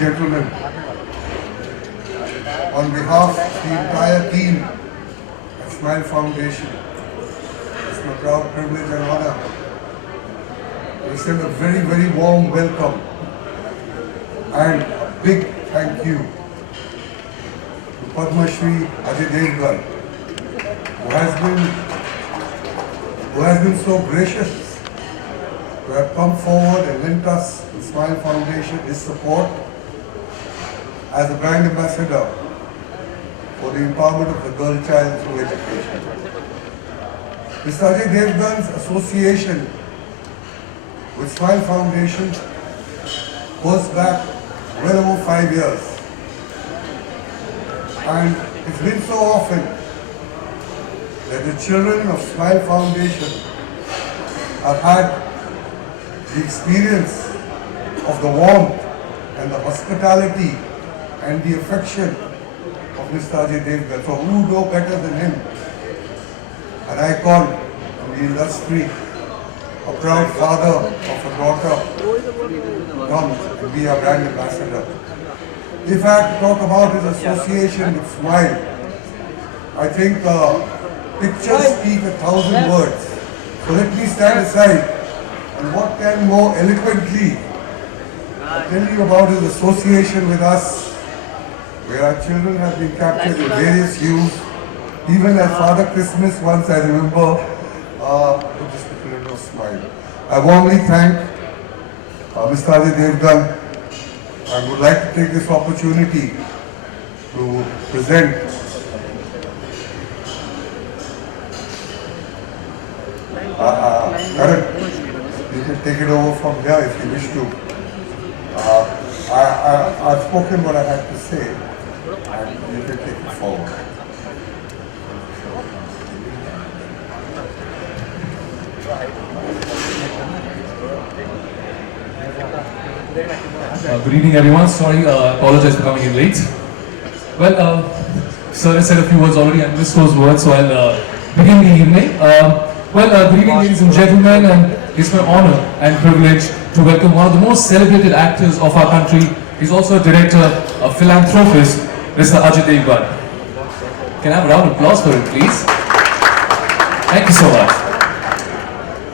gentlemen, on behalf of the entire team at Smile Foundation, it's my proud privilege and honor to extend a very, very warm welcome and a big thank you to Padma Shri Ajay Devgan, who has been so gracious to have come forward and lent us the Smile Foundation his support as a brand ambassador for the empowerment of the girl child through education. Mr. Ajay Devgan's association with Smile Foundation goes back well over 5 years. And it's been so often that the children of Smile Foundation have had the experience of the warmth and the hospitality and the affection of Mr. Ajay Devgan. So who know better than him? An icon in the industry, a proud father of a daughter, comes and be a brand ambassador. If I have to talk about his association with Smile, I think pictures speak 1,000 words. So let me stand aside. And what can more eloquently tell you about his association with us, where our children have been captured in various hues. Even as Father Christmas once, I remember, with just a little smile. I warmly thank Mr. Ajay Devgan and would like to take this opportunity to present Karan. You can take it over from here if you wish to. I've spoken what I had to say, and you can take it forward. Good evening, everyone. Sorry, apologize for coming in late. Well, sir has said a few words already. I missed those words, so I'll begin the evening. Good evening, ladies and gentlemen, and it's my honor and privilege to welcome one of the most celebrated actors of our country. He's also a director, a philanthropist, Mr. Ajay Devgan. Can I have a round of applause for him, please? Thank you so much.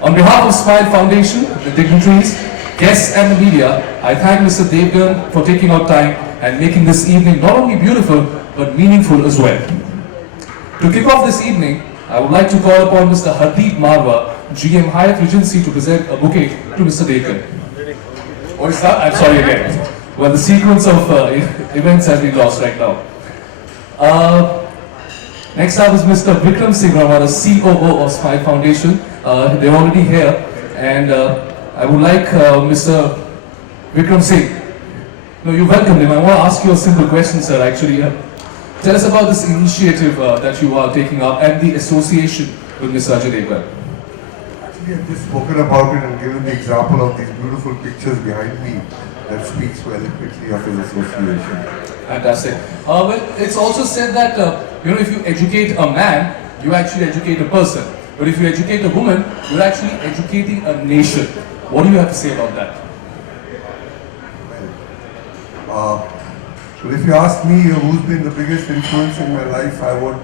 On behalf of Smile Foundation, the dignitaries, guests and the media, I thank Mr. Devgan for taking out time and making this evening not only beautiful, but meaningful as well. To kick off this evening, I would like to call upon Mr. Hardeep Marwa, GM Hyatt Regency, to present a bouquet to Mr. Devgan. Or is that? I'm sorry again. Well, the sequence of events has been lost right now. Next up is Mr. Vikram Singh Ramana, COO of Smile Foundation. They're already here, and I would like Mr. Vikram Singh. No, you welcomed him. I want to ask you a simple question, sir. Actually, tell us about this initiative that you are taking up and the association with Mr. Ajay Devgan. Actually, I've just spoken about it and given the example of these beautiful pictures behind me that speaks so eloquently of his association. Fantastic. Well, it's also said that if you educate a man, you actually educate a person. But if you educate a woman, you're actually educating a nation. What do you have to say about that? Well, if you ask me who's been the biggest influence in my life, I would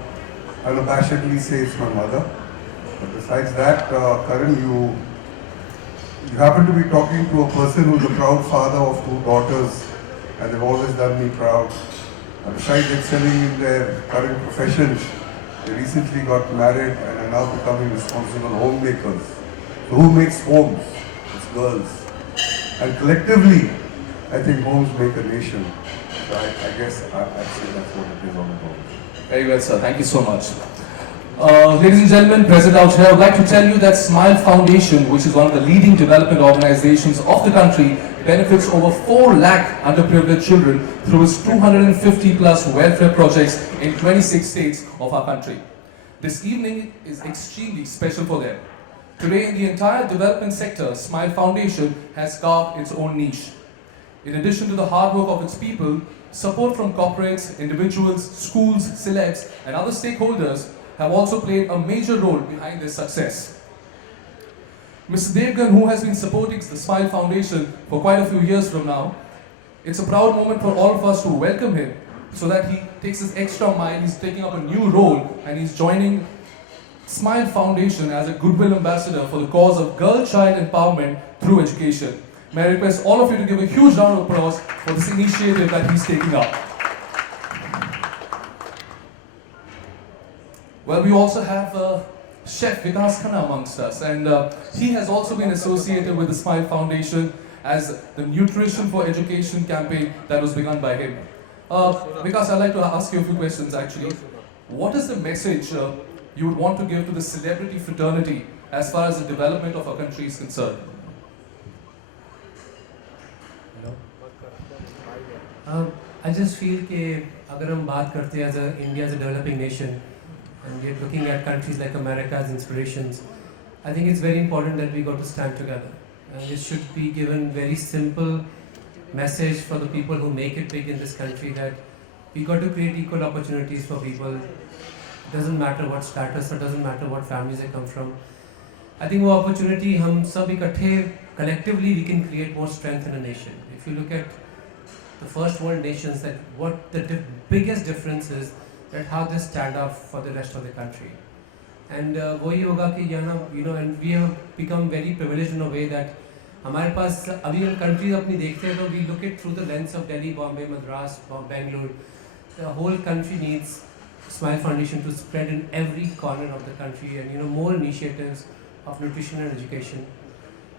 unabashedly say it's my mother. But besides that, Karan, you happen to be talking to a person who's a proud father of 2 daughters, and they've always done me proud. And besides excelling in their current professions, they recently got married and are now becoming responsible homemakers. So who makes homes? It's girls. And collectively, I think homes make a nation. So I guess I'd say that's what it is all about. Very well, sir. Thank you so much. Ladies and gentlemen, present out here, I would like to tell you that Smile Foundation, which is one of the leading development organizations of the country, benefits over 4 lakh underprivileged children through its 250 plus welfare projects in 26 states of our country. This evening is extremely special for them. Today, in the entire development sector, Smile Foundation has carved its own niche. In addition to the hard work of its people, support from corporates, individuals, schools, celebs, and other stakeholders have also played a major role behind their success. Mr. Devgan, who has been supporting the Smile Foundation for quite a few years from now, It's a proud moment for all of us to welcome him so that he takes this extra mile, he's taking up a new role and he's joining Smile Foundation as a goodwill ambassador for the cause of girl-child empowerment through education. May I request all of you to give a huge round of applause for this initiative that he's taking up. Well, we also have Chef Vikas Khanna amongst us, and he has also been associated with the Smile Foundation as the Nutrition for Education campaign that was begun by him. Vikas, I'd like to ask you a few questions actually. What is the message you would want to give to the celebrity fraternity as far as the development of our country is concerned? I just feel कि अगर हम बात करते हैं as a India as a developing nation and we're looking at countries like America as inspirations, I think it's very important that we got to stand together. And it should be given very simple message for the people who make it big in this country that we got to create equal opportunities for people. Doesn't matter what status or doesn't matter what families they come from. I think वो opportunity हम सब इकट्ठे collectively we can create more strength in a nation. If you look at the first world nations, that what the biggest difference is that how they stand up for the rest of the country. And वही होगा कि and we have become very privileged in a way that हमारे पास अभी हम countries अपनी देखते हैं तो we look it through the lens of Delhi, Bombay, Madras, Bangalore. The whole country needs Smile Foundation to spread in every corner of the country and more initiatives of nutrition and education.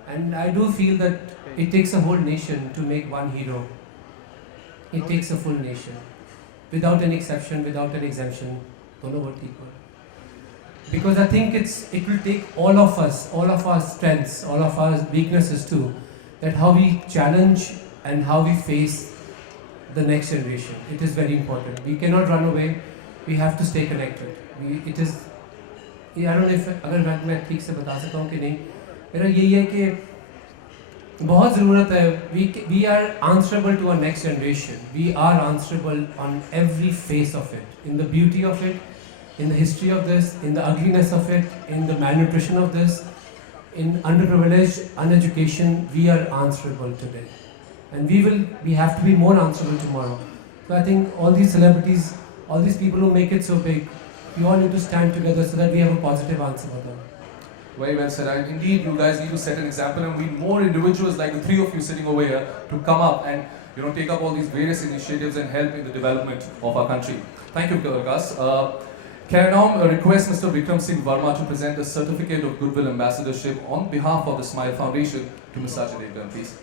And I do feel that it takes a whole nation to make one hero. It takes a full nation, without an exception, without an exemption. Dono vote equal. Because I think it will take all of us, all of our strengths, all of our weaknesses too, that how we challenge and how we face the next generation. It is very important. We cannot run away. We have to stay connected. It is. I don't know if अगर मैं ठीक से बता सकता हूँ कि नहीं. मेरा यही है कि बहुत ज़रूरत है. We are answerable to our next generation. We are answerable on every face of it, in the beauty of it, in the history of this, in the ugliness of it, in the malnutrition of this, in underprivileged, uneducation. We are answerable today, and we have to be more answerable tomorrow. So I think all these celebrities, all these people who make it so big, we all need to stand together so that we have a positive answer for them. Very well said. And indeed, you guys need to set an example, and we need more individuals like the three of you sitting over here to come up and take up all these various initiatives and help in the development of our country. Thank you, Vikas. Can I now request Mr. Vikram Singh Verma to present the certificate of goodwill ambassadorship on behalf of the Smile Foundation to Mr. Ajay Devgan, please.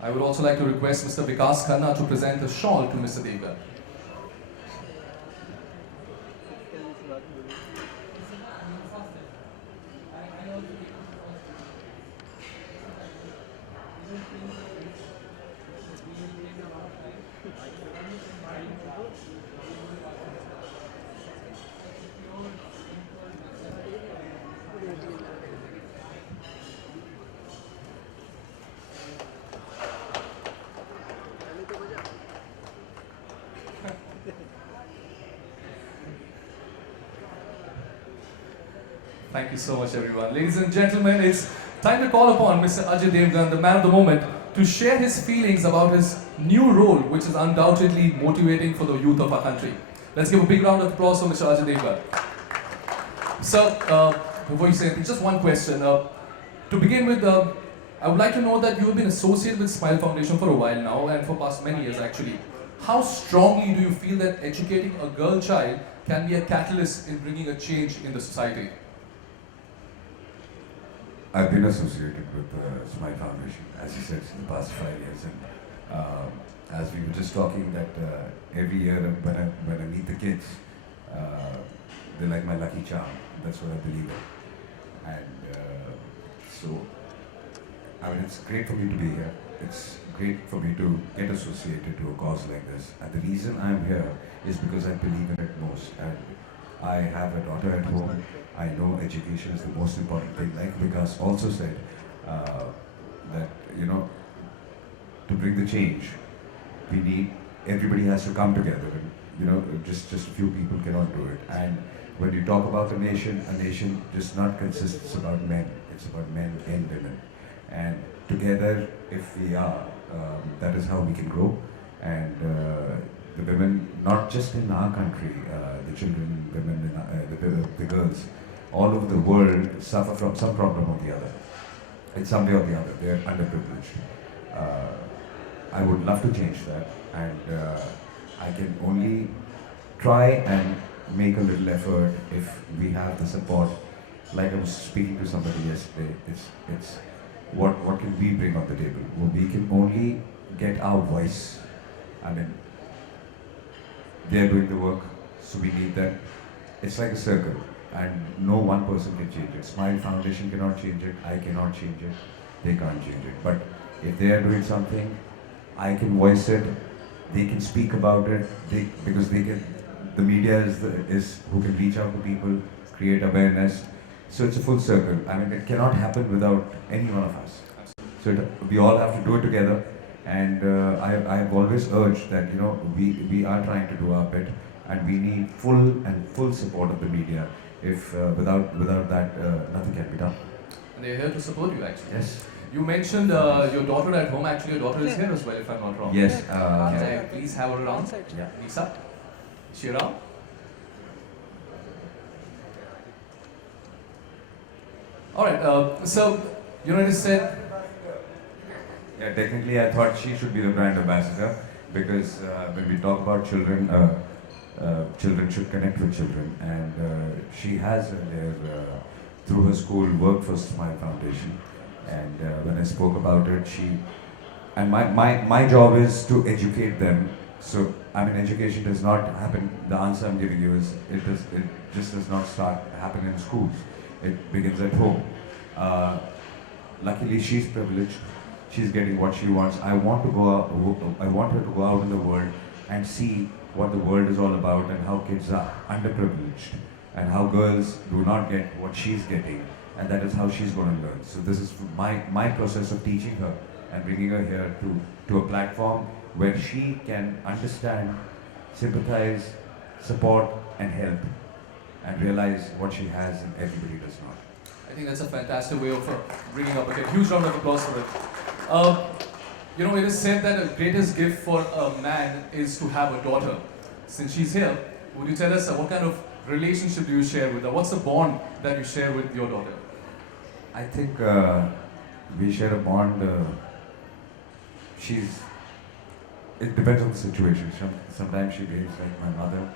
I would also like to request Mr. Vikas Khanna to present a shawl to Mr. Devgan. Thank you so much, everyone. Ladies and gentlemen, it's time to call upon Mr. Ajay Devgan, the man of the moment, to share his feelings about his new role, which is undoubtedly motivating for the youth of our country. Let's give a big round of applause for Mr. Ajay Devgan. Sir, before you say anything, just one question. To begin with, I would like to know that you have been associated with Smile Foundation for a while now, and for past many years actually. How strongly do you feel that educating a girl child can be a catalyst in bringing a change in the society? I've been associated with the Smile Foundation, as you said, in the past 5 years. And as we were just talking, that every year when I meet the kids, they're like my lucky charm. That's what I believe in. And so, I mean, it's great for me to be here. It's great for me to get associated to a cause like this. And the reason I'm here is because I believe in it most. And I have a daughter at home. I know education is the most important thing. Like Vikas also said, that, to bring the change, we need everybody has to come together. And, just a few people cannot do it. And when you talk about a nation just not consists about men. It's about men and women. And together, if we are, that is how we can grow. And the women, not just in our country, the children, women, the girls, all over the world suffer from some problem or the other. It's some way or the other. They are underprivileged. I would love to change that, and I can only try and make a little effort if we have the support. Like I was speaking to somebody yesterday, it's what can we bring on the table? Well, we can only get our voice. I mean, they're doing the work, so we need that. It's like a circle, and no one person can change it. Smile Foundation cannot change it, I cannot change it, they can't change it. But if they are doing something, I can voice it, they can speak about it, because the media is who can reach out to people, create awareness. So it's a full circle. I mean, it cannot happen without any one of us. So we all have to do it together. And I've always urged that we are trying to do our bit, and we need full support of the media. If without that, nothing can be done. And they're here to support you, actually. Yes. You mentioned your daughter at home. Actually, your daughter is here as well, if I'm not wrong. Yes. Can I please have her around? Yeah. Lisa, is she around? All right. So it is said. Yeah, technically, I thought she should be the brand ambassador, because when we talk about children, children should connect with children, and she has through her school worked for Smile Foundation. And when I spoke about it, my job is to educate them. So I mean, education does not happen. The answer I'm giving you is it just does not happen in schools. It begins at home. Luckily, she's privileged. She's getting what she wants. I want her to go out in the world and see what the world is all about, and how kids are underprivileged, and how girls do not get what she's getting, and that is how she's going to learn. So this is my process of teaching her and bringing her here to a platform where she can understand, sympathize, support, and help, and realize what she has and everybody does not. I think that's a fantastic way of bringing up a huge round of applause for it. It is said that the greatest gift for a man is to have a daughter. Since she's here, would you tell us what kind of relationship do you share with her? What's the bond that you share with your daughter? I think we share a bond. It depends on the situation. Sometimes she behaves like my mother.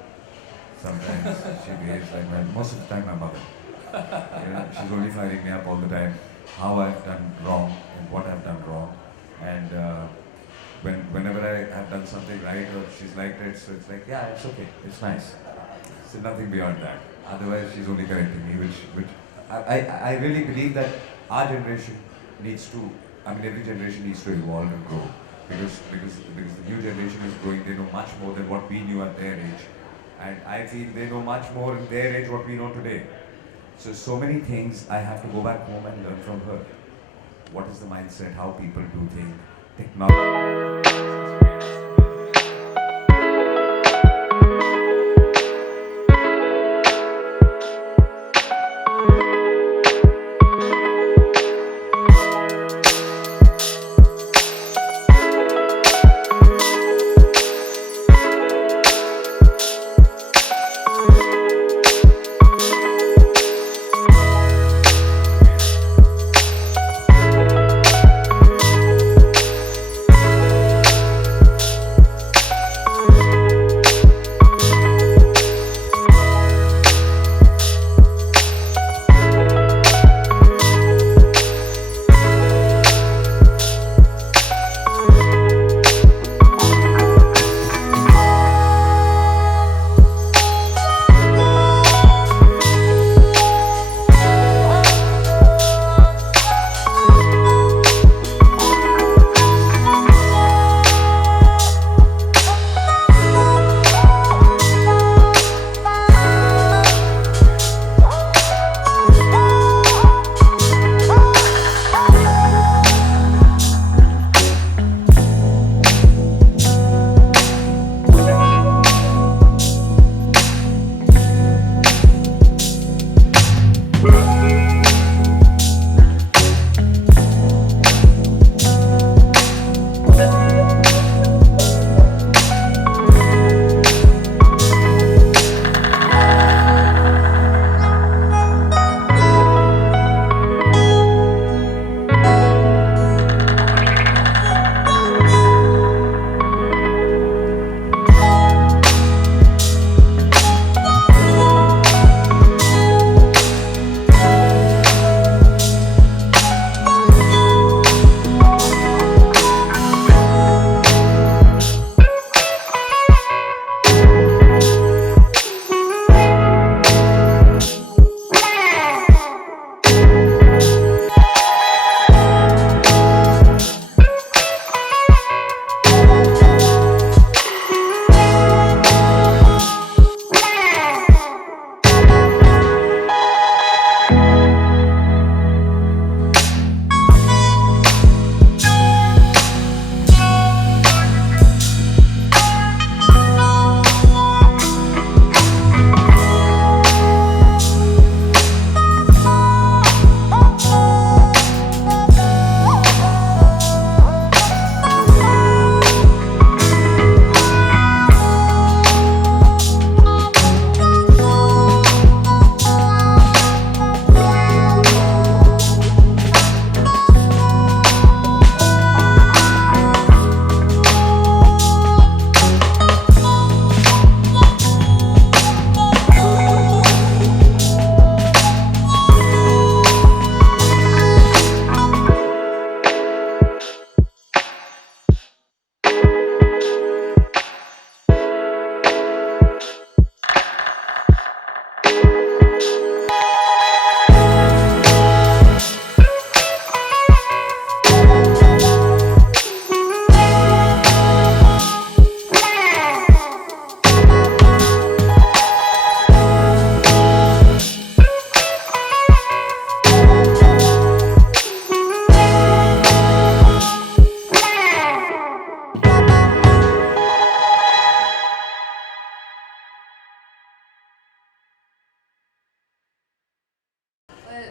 Sometimes she behaves like most of the time my mother. She's only firing me up all the time, how I've done wrong and what I've done wrong. And whenever I have done something right, or she's liked it, so it's like, yeah, it's okay, it's nice. So nothing beyond that. Otherwise, she's only correcting me, which I really believe that our generation needs to, every generation needs to evolve and grow. Because the new generation is growing, they know much more than what we knew at their age. And I feel they know much more in their age what we know today. So many things I have to go back home and learn from her. What is the mindset, how people do things, technology.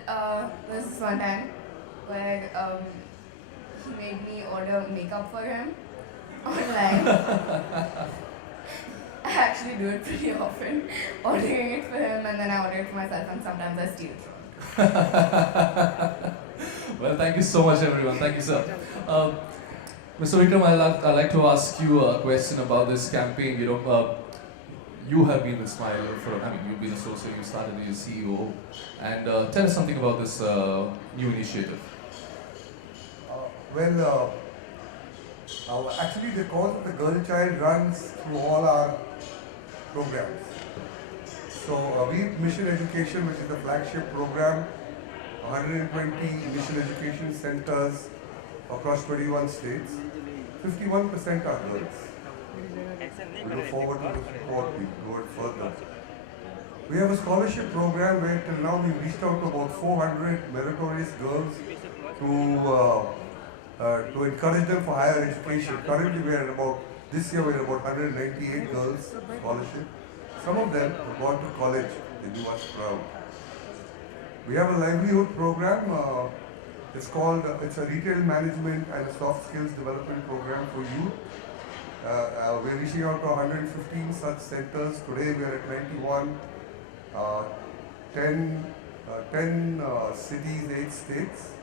was this one time where he made me order makeup for him online. I actually do it pretty often, ordering it for him and then I order it for myself and sometimes I steal it from him. Well, thank you so much, everyone. Thank you, sir. Mr. Vikram, I'd like to ask you a question about this campaign. You have been with Smile you've been associate, you started as CEO. And tell us something about this new initiative. Actually the cause of the girl child runs through all our programs. So we Mission Education, which is the flagship program, 120 mission education centers across 21 states, 51% are girls. We look forward to the support, we go it further. We have a scholarship program where till now we've reached out to about 400 meritorious girls to encourage them for higher education. Currently this year we're at about 198 girls scholarship. Some of them have gone to college, they do us proud. We have a livelihood program, it's a retail management and a soft skills development program for youth. We're reaching out to 115 such centers. Today we are at 91, 10 cities, 8 states.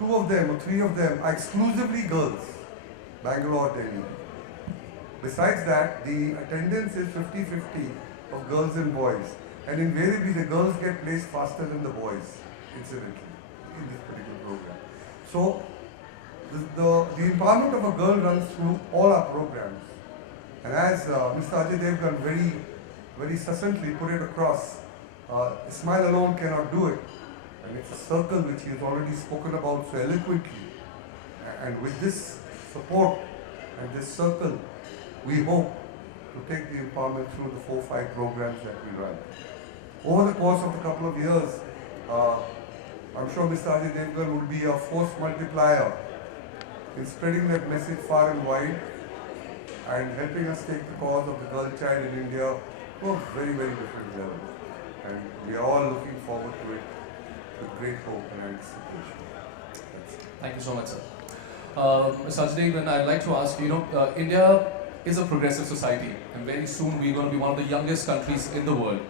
2 of them or 3 of them are exclusively girls, Bangalore, Delhi. Besides that, the attendance is 50-50 of girls and boys. And invariably the girls get placed faster than the boys, incidentally, in this particular program. So, the empowerment of a girl runs through all our programs. And as Mr. Ajay Devgan very succinctly put it across, Smile alone cannot do it. And it's a circle which he has already spoken about so eloquently. And with this support and this circle, we hope to take the empowerment through the 4-5 programs that we run. Over the course of a couple of years, I'm sure Mr. Ajay Devgan will be a force multiplier in spreading that message far and wide and helping us take the cause of the girl child in India to a very, very different level. And we are all looking forward to it with great hope and anticipation. Thank you so much, sir. Mr. Ajay Devgan, I'd like to ask you, India is a progressive society and very soon we're going to be one of the youngest countries in the world.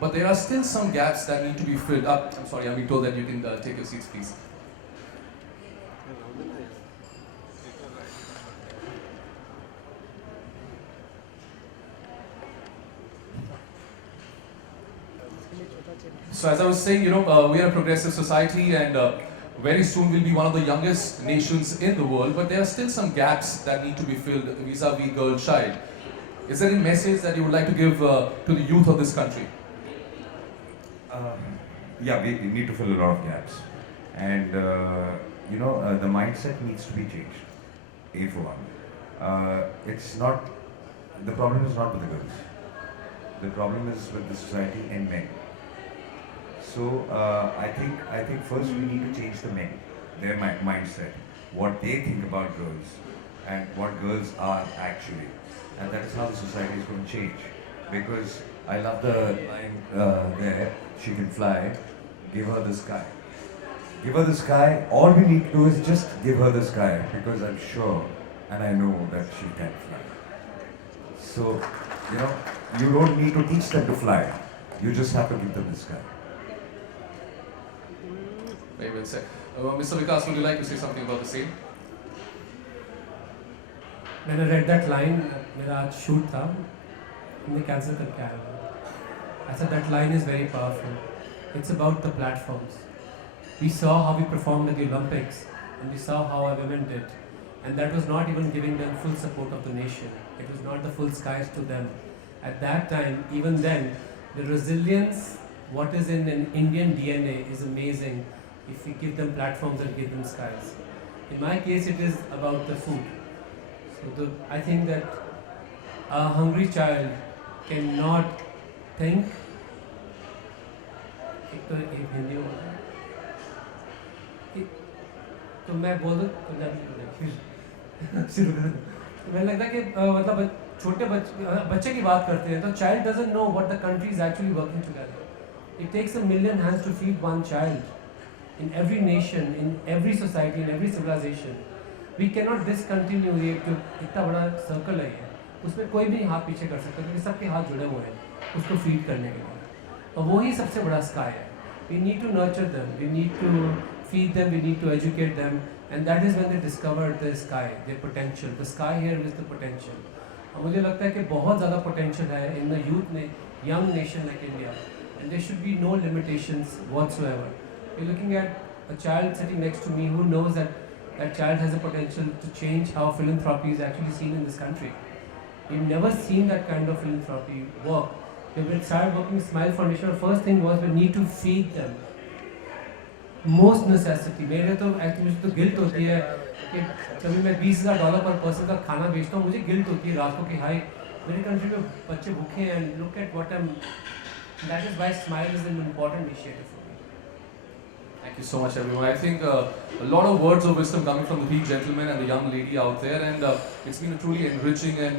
But there are still some gaps that need to be filled up. I'm sorry, I'm being told that you can take your seats, please. So as I was saying, we are a progressive society and very soon we'll be one of the youngest nations in the world, but there are still some gaps that need to be filled vis-a-vis girl child. Is there any message that you would like to give to the youth of this country? Yeah, we need to fill a lot of gaps. And, the mindset needs to be changed, A for one. The problem is not with the girls. The problem is with the society and men. So, I think first we need to change the men, their mindset, what they think about girls and what girls are actually. And that is how the society is going to change. Because I love the line there, she can fly, give her the sky. Give her the sky, all we need to do is just give her the sky because I'm sure and I know that she can fly. So, you don't need to teach them to fly, you just have to give them the sky. Very well said. Mr. Vikas, would you like to say something about the same? When I read that line, मेरा आज shoot था, हमने cancel करके आया हुआ. I said that line is very powerful. It's about the platforms. We saw how we performed at the Olympics, and we saw how our women did, and that was not even giving them full support of the nation. It was not the full skies to them. At that time, even then, the resilience, what is in an Indian DNA, is amazing. If we give them platforms and give them skies. In my case, it is about the food. So I think that a hungry child cannot think. तो मैं बोल दूँ पंजाबी मुझे लगता है कि मतलब छोटे बच्चे की बात करते हैं तो child doesn't know what the country is actually working together. It takes a million hands to feed one child. In every nation, in every society, in every civilization. We cannot discontinue ये जो इतना बड़ा circle है ये, उसमें कोई भी हाथ पीछे कर सकता है क्योंकि सबके हाथ जुड़े हुए हैं उसको फीड करने के लिए, और वो ही सबसे बड़ा स्काई है. We need to nurture them, we need to feed them, we need to educate them, and that is when they discovered the sky, their potential. The sky here is the potential. और मुझे लगता है कि बहुत ज़्यादा potential है in the youth ने, young nation like India, and there should be no limitations whatsoever. You're looking at a child sitting next to me who knows that that child has a potential to change how philanthropy is actually seen in this country. We've never seen that kind of philanthropy work. When we started working Smile Foundation, the first thing was we need to feed them. Most necessity. मेरे तो actually मुझे तो guilt होती है कि कभी मैं $20,000 पर person का खाना बेचता हूँ, मुझे guilt होती है रात को कि हाय मेरे country में बच्चे भूखे हैं and look at what I'm. That is why Smile is an important initiative for me. Thank you so much, everyone. I think a lot of words of wisdom coming from the three gentlemen and the young lady out there, and it's been a truly enriching and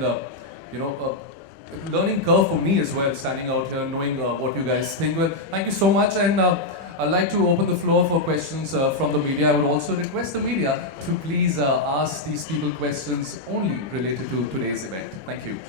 learning curve for me as well, standing out here, knowing what you guys think. Well, thank you so much, and I'd like to open the floor for questions from the media. I would also request the media to please ask these people questions only related to today's event. Thank you.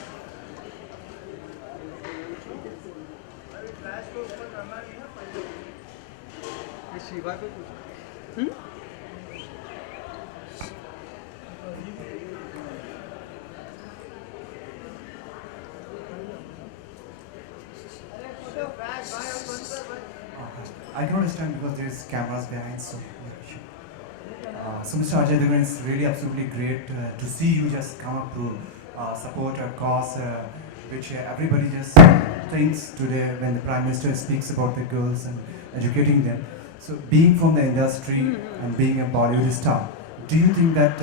I can understand because there's cameras behind, so so Mr. Ajay Devgan, it's really absolutely great to see you just come up to support a cause which everybody just thinks today when the Prime Minister speaks about the girls and educating them. So being from the industry and being a Bollywood star, do you think that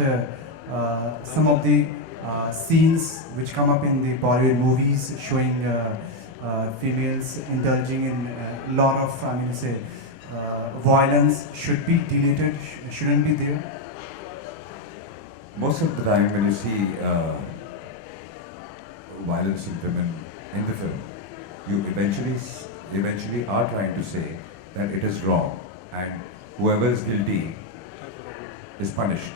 some of the scenes which come up in the Bollywood movies showing females indulging in a lot of, violence should be deleted, shouldn't be there? Most of the time when you see violence in women in the film, you eventually are trying to say that it is wrong and whoever is guilty is punished.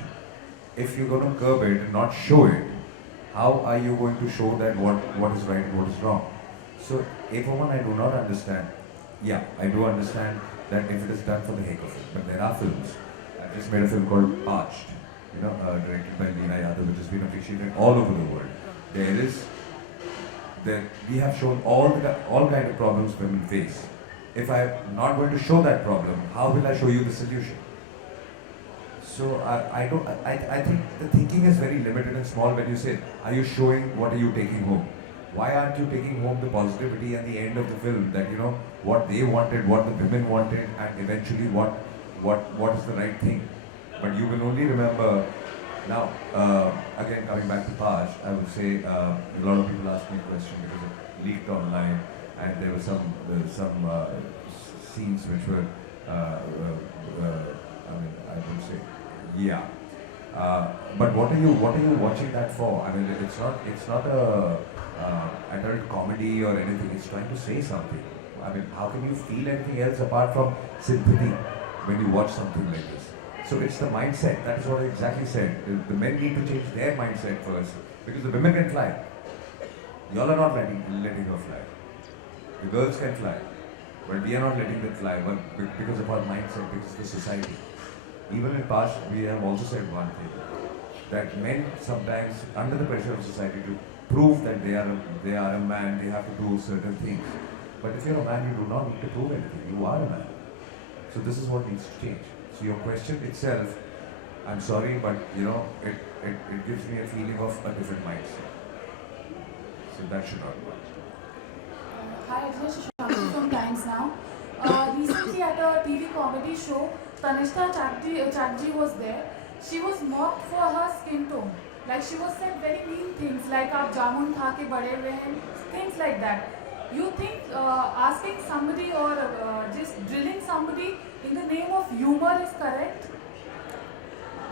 If you're going to curb it and not show it, how are you going to show that what is right and what is wrong? So, A for one, I do not understand. Yeah, I do understand that if it is done for the heck of it, but there are films. I just made a film called Parched, directed by Leena Yadav, which has been appreciated all over the world. We have shown all kind of problems women face. If I am not going to show that problem, how will I show you the solution? So I think the thinking is very limited and small when you say, are you showing, what are you taking home? Why aren't you taking home the positivity at the end of the film, that what they wanted, what the women wanted, and eventually what is the right thing? But you will only remember now. Again, coming back to Taj, I would say a lot of people asked me a question because it leaked online, and there were some scenes which were I would say, yeah. But what are you watching that for? I mean, it's not a adult comedy or anything. It's trying to say something. I mean, how can you feel anything else apart from sympathy when you watch something like this? So it's the mindset. That is what I exactly said. The men need to change their mindset first, because the women can fly. Y'all are not letting her fly. The girls can fly, but we are not letting them fly. But because of our mindset, because of the society. Even in past, we have also said one thing, that men sometimes, under the pressure of society to prove that they are a man, they have to do certain things. But if you're a man, you do not need to prove anything. You are a man. So this is what needs to change. So your question itself, I'm sorry, but it gives me a feeling of a different mindset. So that should not work. Hi, Ajay, Shashank from Times Now. Recently at a TV comedy show, Tanishta Chatterjee was there. She was mocked for her skin tone. Like she was said very mean things like "aap jamun kha ke bade hue hain," things like that. You think asking somebody or just drilling somebody in the name of humor is correct?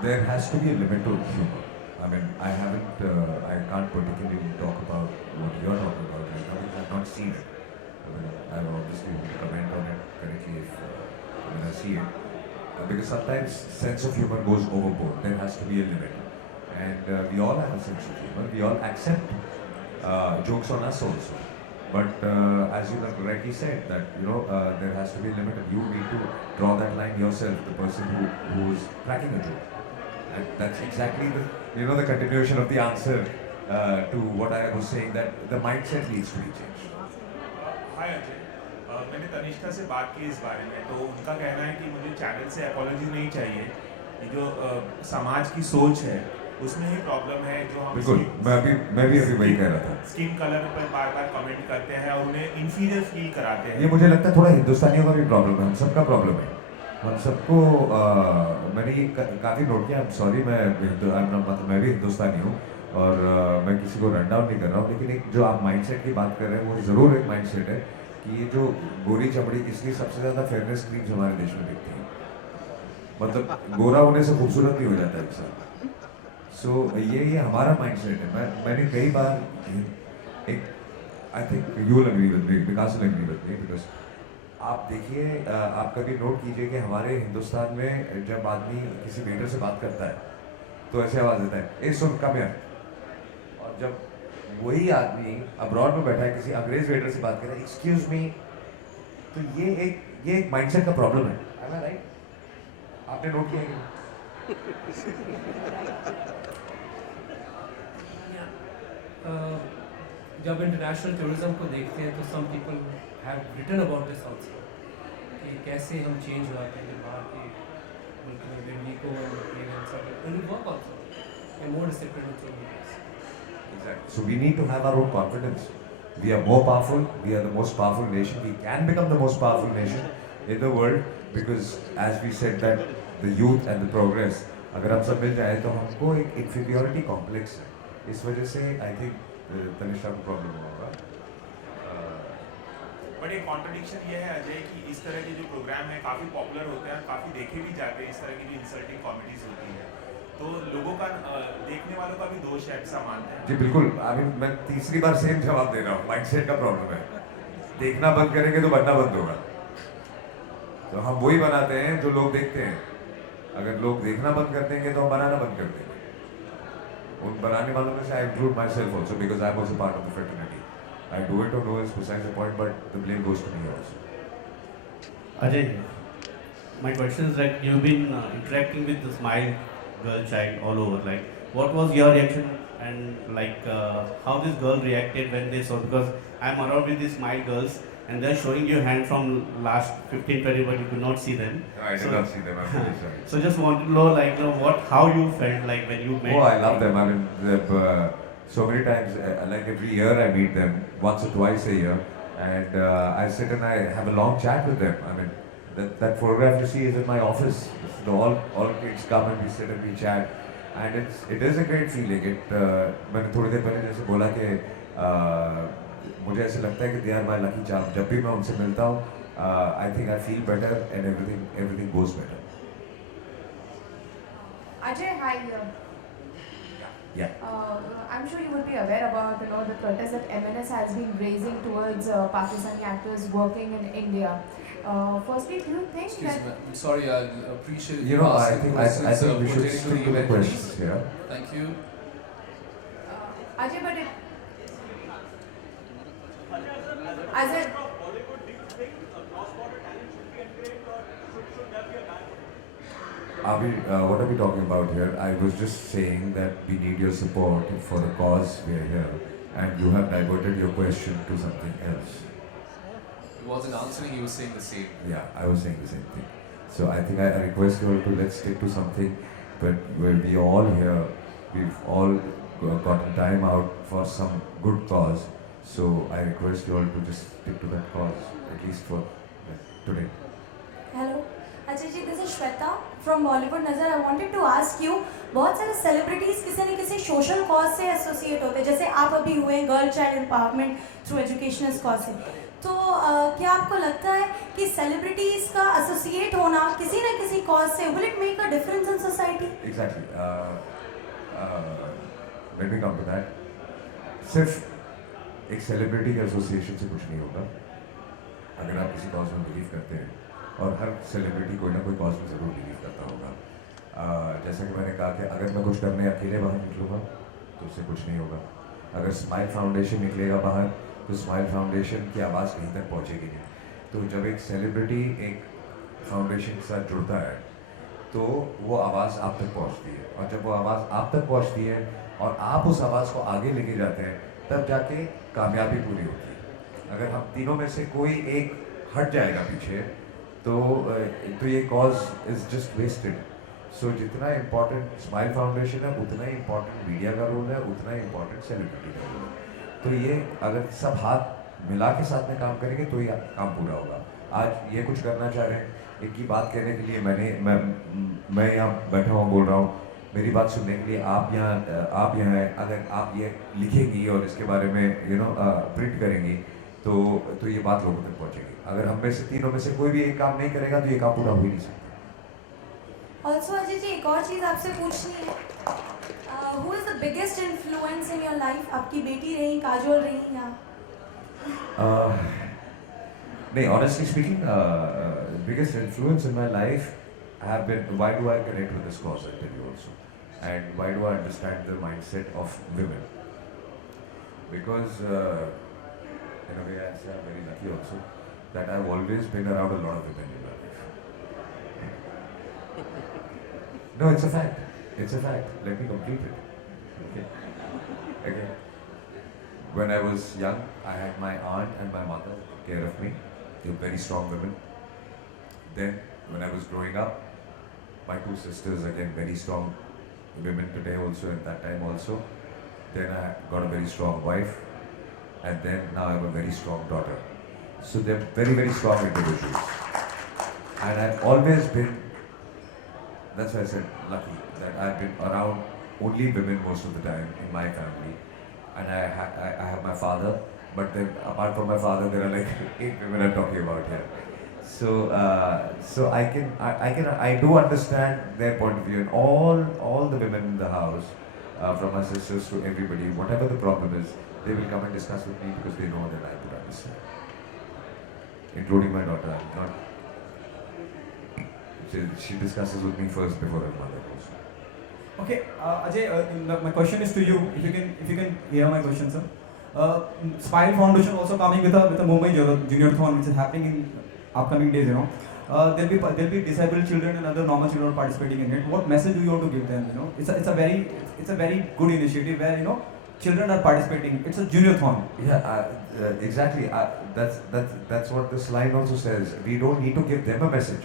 There has to be a limit to humor. I mean, I can't particularly talk about what you're talking about right now because I've not seen it. I will obviously comment on it see it. Because sometimes sense of humor goes overboard. There has to be a limit. And we all have a sense of humor. We all accept jokes on us also. But as you rightly said, that there has to be a limit, and you need to draw that line yourself, the person who is cracking a joke. And that's exactly the continuation of the answer to what I was saying, that the mindset needs to be changed. हाय अजय, मैंने तनिष्का से बात की इस बारे में, तो उनका कहना है कि मुझे चैनल से अपॉलॉजी नहीं चाहिए, ये जो समाज की सोच है उसमें ही प्रॉब्लम है, जो हम बिल्कुल, मैं भी अभी वही कह रहा था। स्किन कलर पर बार बार कमेंट करते हैं और उन्हें इन्फीरियर फील कराते हैं। ये मुझे लगता है थोड़ा हिंदुस्तानियों का भी प्रॉब्लम है, हम सबका प्रॉब्लम है। हम सबको मैंने ये काफ़ी नोट किया। सॉरी, मैं भी हिंदुस्तानी हूँ और मैं किसी को रन डाउन नहीं कर रहा हूँ, लेकिन एक जो आप माइंडसेट की बात कर रहे हैं वो ज़रूर एक माइंडसेट है कि ये जो गोरी चमड़ी, इसलिए सबसे ज़्यादा फेयरनेस क्रीम्स हमारे देश में दिखती हैं। मतलब गोरा होने से खूबसूरत नहीं हो जाता इंसान। सो ये हमारा माइंडसेट है। मैंने कई बार एक, I think you will agree with me, Vikas will agree with me, because आप देखिए, आप कभी नोट कीजिए कि हमारे हिंदुस्तान में जब आदमी किसी वेटर से बात करता है तो ऐसे आवाज़ देता है, ए सुन कम यार। और जब वही आदमी अब्रॉड में बैठा है किसी अंग्रेज वेटर से बात कर रहा है, एक्सक्यूज मी, तो ये एक माइंडसेट का प्रॉब्लम है। Am I right? आपने नोट किया है? जब इंटरनेशनल टूरिज्म को देखते हैं तो some people have written about this also कि कैसे हम चेंज हो जाते हैं बाहर के मुल्क में, को work also more discipline. Exactly. So we need to have our own confidence. We are more powerful. We are the most powerful nation. We can become the most powerful nation in the world because, as we said, that the youth and the progress. अगर हम सब मिल जाए तो हमको एक inferiority complex है। इस वजह से I think तनिष्का को प्रॉब्लम होगा। बट एक कॉन्ट्रडिक्शन ये है अजय कि इस तरह के जो प्रोग्राम है काफ़ी पॉपुलर होते हैं, काफ़ी देखे भी जाते हैं, इस तरह की जो इंसल्टिंग कॉमेडीज होती है, तो लोगों का देखने वालों का भी दोष है, ऐसा मानते हैं? जी बिल्कुल। मैं तीसरी बार सेम जवाब दे रहा हूँ, माइंडसेट का प्रॉब्लम है। देखना बंद करेंगे तो बनना बंद होगा। तो हम वही बनाते हैं जो लोग देखते हैं। अगर लोग देखना बंद कर देंगे तो हम बनाना बंद कर देंगे। उन बनाने वालों में से I include my self also, because I am also part of the fraternity. I do it or no is besides the point, but the blame goes to me also. Ajay, my question is like you've been interacting with the Smile girl child all over. Like, what was your reaction and like how this girl reacted when they saw? Because I'm around with these Smile girls and they're showing your hand from last 15-20, but you could not see them. No, I did not see them. I'm really sorry. So just wanted to know like how you felt like when you met. Oh, I love them. I mean, so many times, like every year I meet them, once or twice a year, and I sit and I have a long chat with them. I mean, that photograph you see is in my office. All kids come and we sit and we chat, and it is a great feeling. मैंने थोड़ी देर पहले जैसे बोला कि मुझे ऐसे लगता है कि they are my lucky charm. जब भी मैं उनसे मिलता हूँ, I think I feel better and everything goes better. Ajay, hi. Yeah. I'm sure you would be aware about the protest that MNS has been raising towards Pakistani actors working in India. Firstly, do you think Excuse that? me, I'm sorry. I appreciate You know, I asking think questions, we should pertaining stick to the event. questions here. Thank you. Ajay, but it. Ajay. What are we talking about here? I was just saying that we need your support for the cause we are here, and you have diverted your question to something else. He wasn't answering, he was saying the same. Yeah, I was saying the same thing. So I think I request you all to let's stick to something where we all here, we've all gotten time out for some good cause. So I request you all to just stick to that cause, at least for today. Hello. Ajay ji, this is Shweta from Bollywood Nazar. I wanted to ask you, बहुत सारे celebrities किसी न किसी social cause से associate होते हैं, जैसे आप अभी हुए girl child empowerment through educational cause से, तो क्या आपको लगता है कि सेलिब्रिटीज का एसोसिएट होना किसी न किसी कॉज से will it make a difference in society? Exactly. Let me come to that. सिर्फ एक सेलिब्रिटी के एसोसिएशन से कुछ नहीं होगा। अगर आप किसी कॉज में बिलीव करते हैं और हर सेलिब्रिटी कोई ना कोई कॉज में ज़रूर बिलीव करता होगा। जैसा कि मैंने कहा कि अगर मैं कुछ करने अकेले बाहर निकलूँगा तो उससे कुछ नहीं होगा। अगर स्माइल फाउंडेशन निकलेगा बाहर तो स्माइल फाउंडेशन की आवाज़ कहीं तक पहुँचेगी नहीं। तो जब एक सेलिब्रिटी एक फाउंडेशन के साथ जुड़ता है तो वो आवाज़ आप तक पहुँचती है, और जब वो आवाज़ आप तक पहुँचती है और आप उस आवाज़ को आगे लेके जाते हैं, तब जाके कामयाबी पूरी होती है। अगर हम तीनों में से कोई एक हट जाएगा पीछे तो ये कॉज इज़ जस्ट वेस्टेड। सो जितना इम्पोर्टेंट स्माइल फाउंडेशन है उतना ही इम्पोर्टेंट मीडिया का रोल है, उतना ही इम्पोर्टेंट सेलिब्रिटी का रोल है। तो ये अगर सब हाथ मिला के साथ में काम करेंगे तो ये काम पूरा होगा। आज ये कुछ करना चाह रहे हैं, इनकी बात कहने के लिए मैं यहाँ बैठा हूँ, बोल रहा हूँ, मेरी बात सुनने के लिए आप यहाँ हैं। अगर आप ये लिखेंगी और इसके बारे में प्रिंट करेंगी तो ये बात लोगों तक पहुँचेगी। अगर हम में से तीनों में से कोई भी एक काम नहीं करेगा तो ये काम पूरा हो ही नहीं सकता। ऑल्सो अजय जी, एक और चीज़ आपसे पूछनी है, who is the biggest influence in your life? आपकी बेटी रही, काजोल रही, या नहीं, honestly speaking, biggest influence in my life have been, why do I connect with this cause, I tell you also, and why do I understand the mindset of women? Because in a way I say I'm very lucky also that I've always been around a lot of women in my life. No, it's a fact. It's a fact. Let me complete it. Okay. When I was young, I had my aunt and my mother took care of me. They were very strong women. Then, when I was growing up, my two sisters, again, very strong women today also, at that time also. Then I got a very strong wife. And then now I have a very strong daughter. So they're very, very strong individuals. And I've always been, that's why I said lucky, that I've been around only women most of the time in my family. And I have my father, but then apart from my father, there are like 8 women I'm talking about here. So I do understand their point of view, and all the women in the house, from my sisters to everybody, whatever the problem is, they will come and discuss with me because they know that I could understand, including my daughter. She discusses with me first before her mother goes. Okay, Ajay, my question is to you. If you can hear my question, sir. Smile Foundation also coming with a Mumbai Junior-thon, which is happening in upcoming days. There'll be disabled children and other normal children participating in it. What message do you want to give them? It's a very good initiative where children are participating. It's a Junior-thon. Yeah, exactly. That's what this line also says. We don't need to give them a message.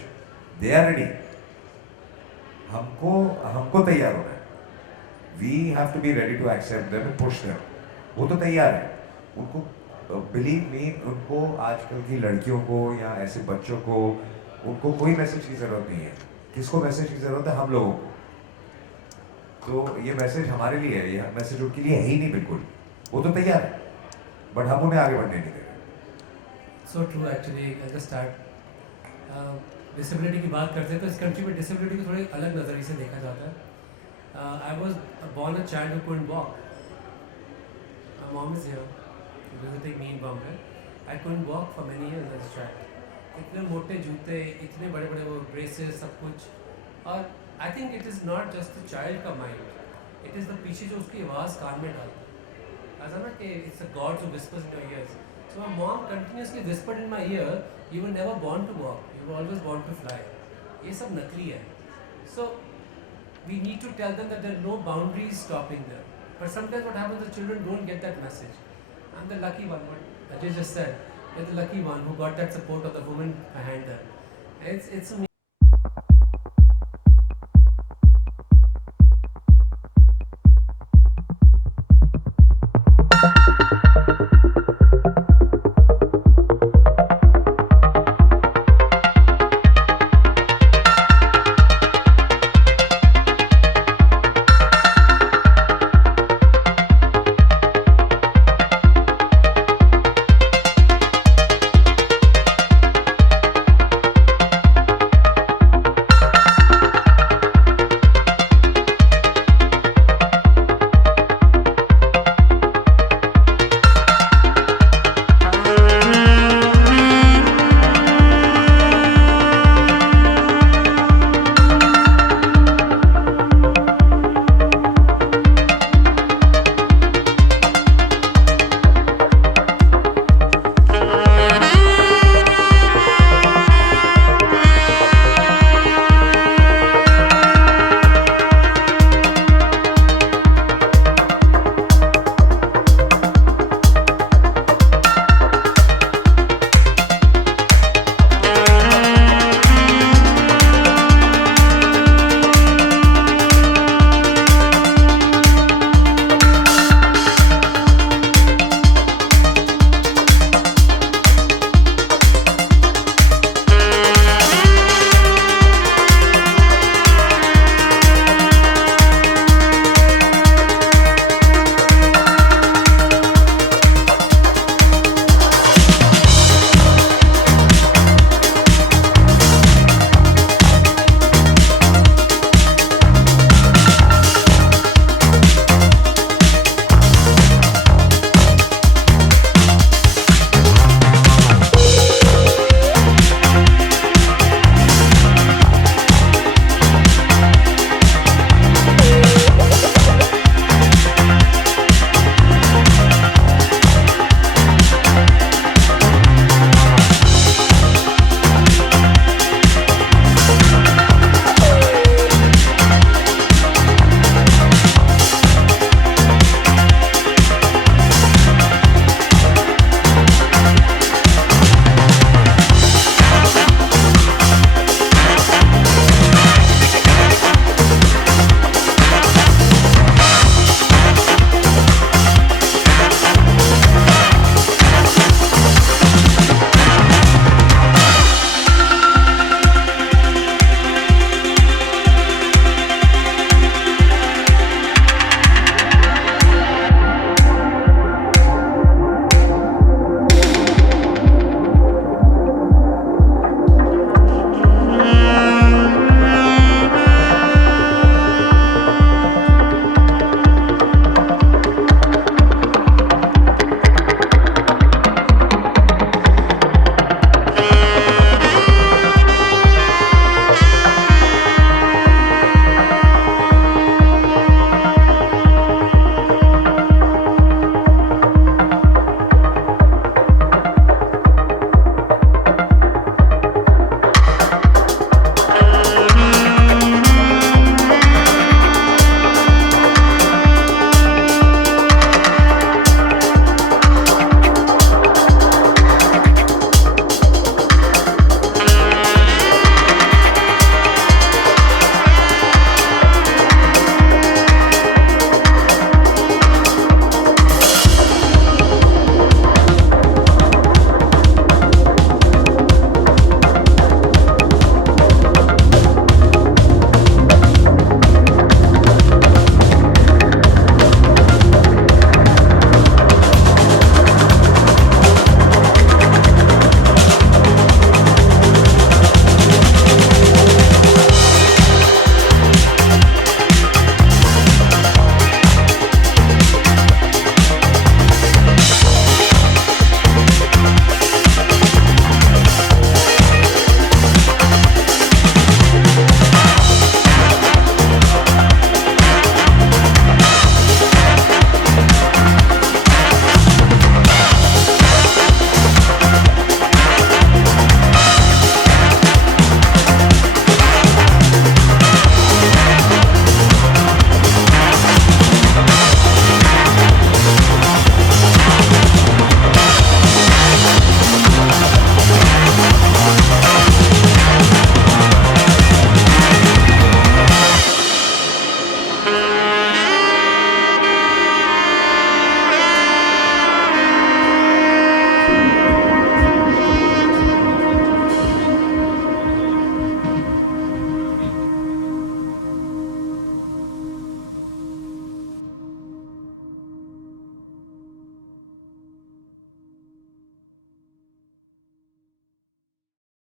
They are ready. हमको तैयार होना है. We have to be ready to accept them and push them. वो तो तैयार है. उनको believe me, उनको आजकल की लड़कियों को या ऐसे बच्चों को उनको कोई मैसेज की ज़रूरत नहीं है. किसको मैसेज की ज़रूरत है? हम लोगों को. तो ये मैसेज हमारे लिए है. ये मैसेज उनके लिए है ही नहीं बिल्कुल. वो तो तैयार है. बट हम उन्हें आगे बढ़ने नहीं दे रहे. So true actually. At the start, disability की बात करते हैं तो इस कंट्री में डिसेबिलिटी को थोड़े अलग नज़रिए से देखा जाता है. I was born a child who couldn't walk. My mom is here visiting me in Bombay. I couldn't walk for many years as a child. इतने मोटे जूते, इतने बड़े बड़े वो ब्रेसेस, सब कुछ. और I think it is not just the child का माइंड, इट इज़ द पीछे जो उसकी आवाज़ कान में डालता है. ऐसा ना कि इट्स अ गॉड जो whispers in your ears. So my mom continuously whispered in my ear, "You were never born to walk. You were always born to fly." ये सब नकली है. So we need to tell them that there are no boundaries stopping them. But sometimes what happens, the children don't get that message. I'm the lucky one. What Ajay just said, you're the lucky one who got that support of the woman behind them. It's